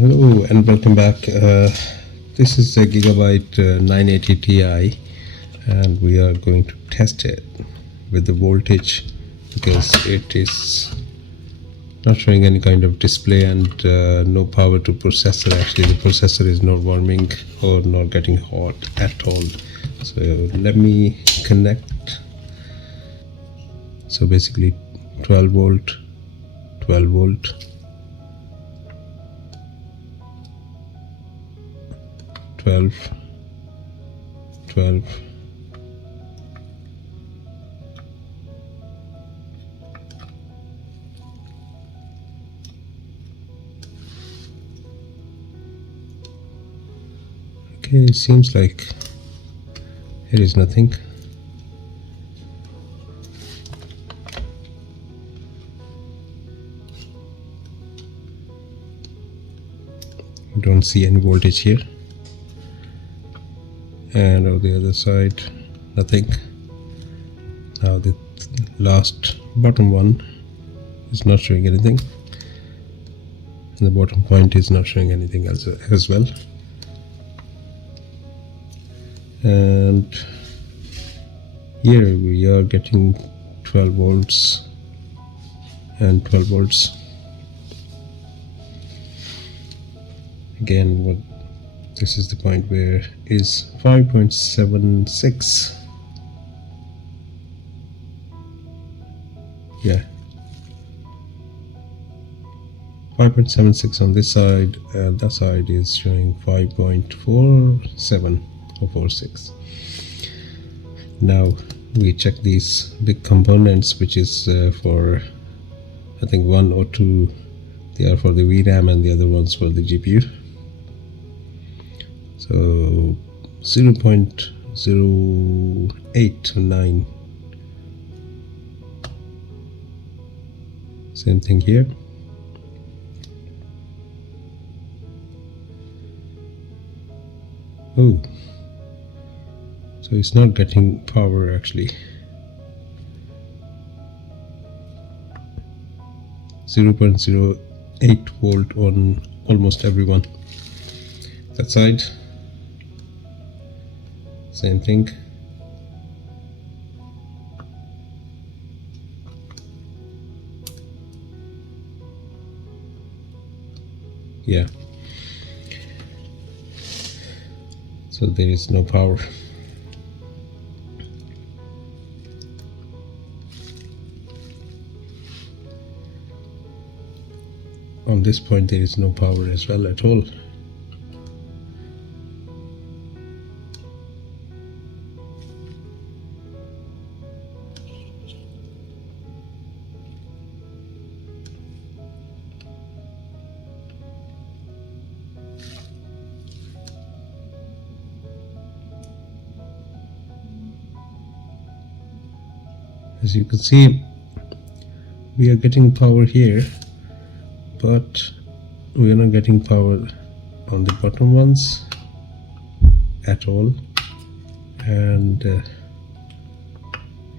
Hello and welcome back. This is the Gigabyte 980 Ti and we are going to test it with the voltage because it is not showing any kind of display and no power to processor. Actually the processor is not warming or not getting hot at all. So let me connect. So basically 12 volt 12 volt 12 12 okay, it seems like here is nothing. Don't see any voltage here, and on the other side nothing. Now the last bottom one is not showing anything, and the bottom point is not showing anything else as well. And here we are getting 12 volts and 12 volts. Again, what this is the point where is 5.76. Yeah, 5.76 on this side, and that side is showing 5.47 or 46. Now we check these big components, which is for I think one or two. They are for the VRAM and the other ones for the GPU. So 0.089, same thing here. Oh, so it's not getting power actually. 0.08 volt on almost everyone. That side, same thing. Yeah, so there is no power. On this point there is no power as well at all. As you can see, we are getting power here, but we are not getting power on the bottom ones at all, and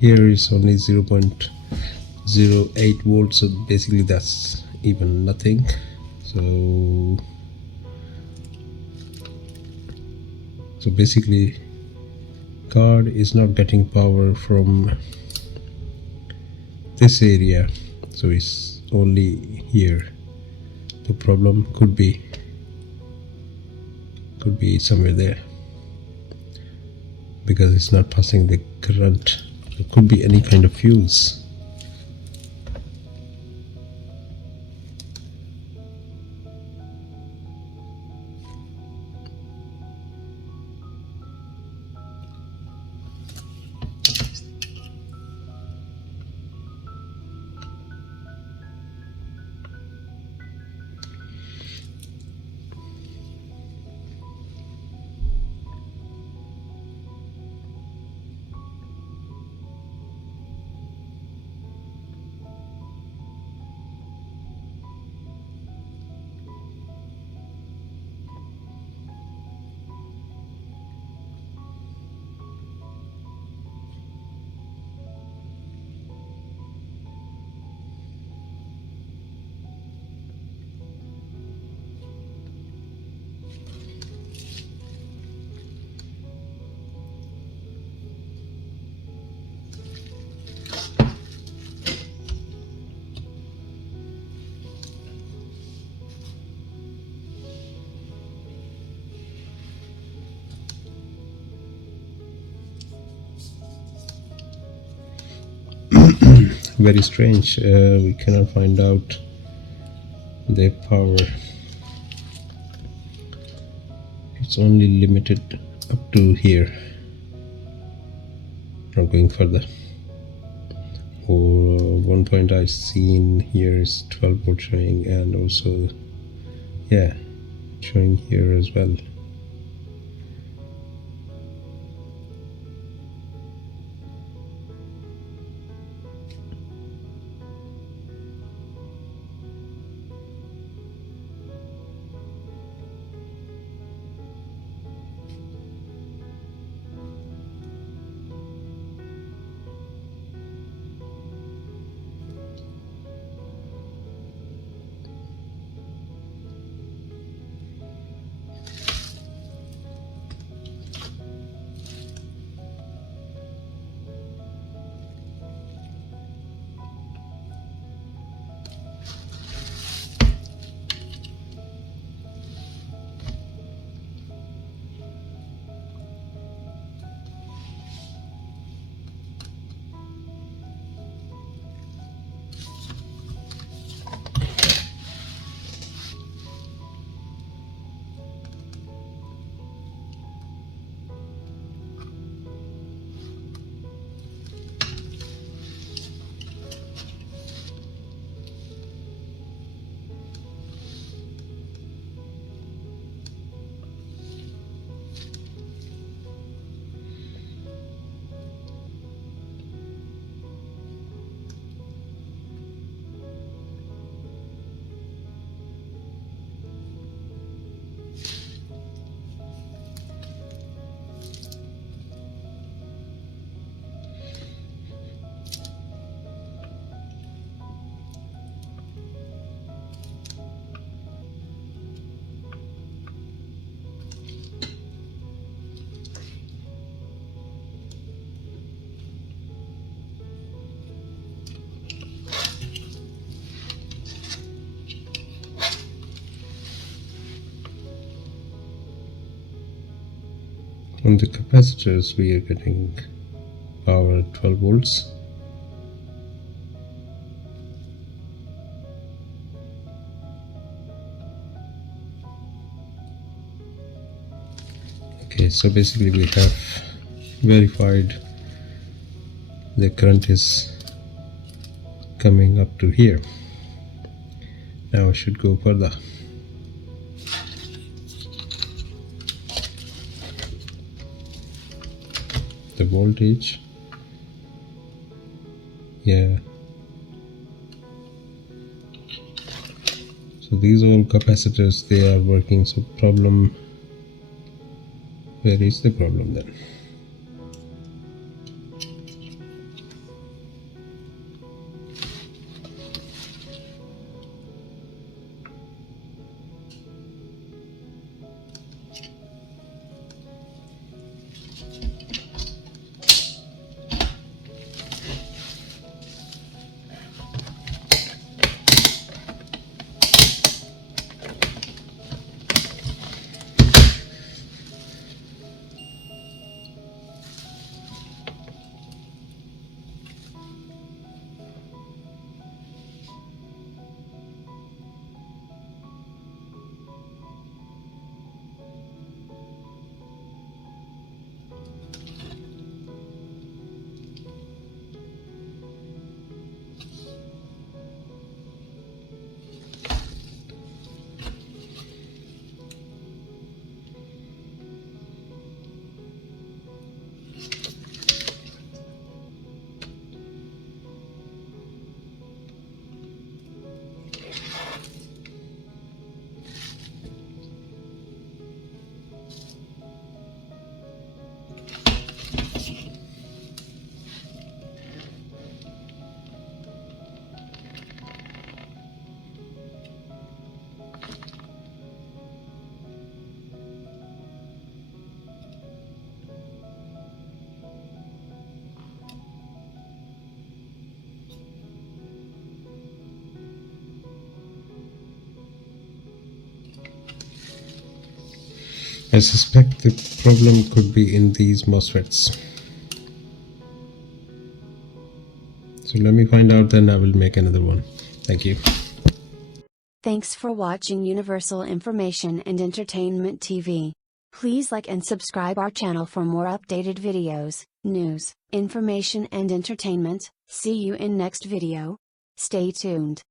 here is only 0.08 volts, so basically that's even nothing. So basically card is not getting power from this area, so it's only here. The problem could be somewhere there because it's not passing the current. It could be any kind of fuse. very strange. We cannot find out the power. It's only limited up to here, not going further. One point I've seen here is 12 volt showing, and also yeah, showing here as well. On the capacitors we are getting power 12 volts. Okay, so basically we have verified the current is coming up to here. Now I should go further. The voltage, yeah, so these all capacitors, they are working. So problem, where is the problem then? I suspect the problem could be in these MOSFETs. So let me find out, then I will make another one. Thank you. Thanks for watching Universal Information and Entertainment TV. Please like and subscribe our channel for more updated videos, news, information and entertainment. See you in next video. Stay tuned.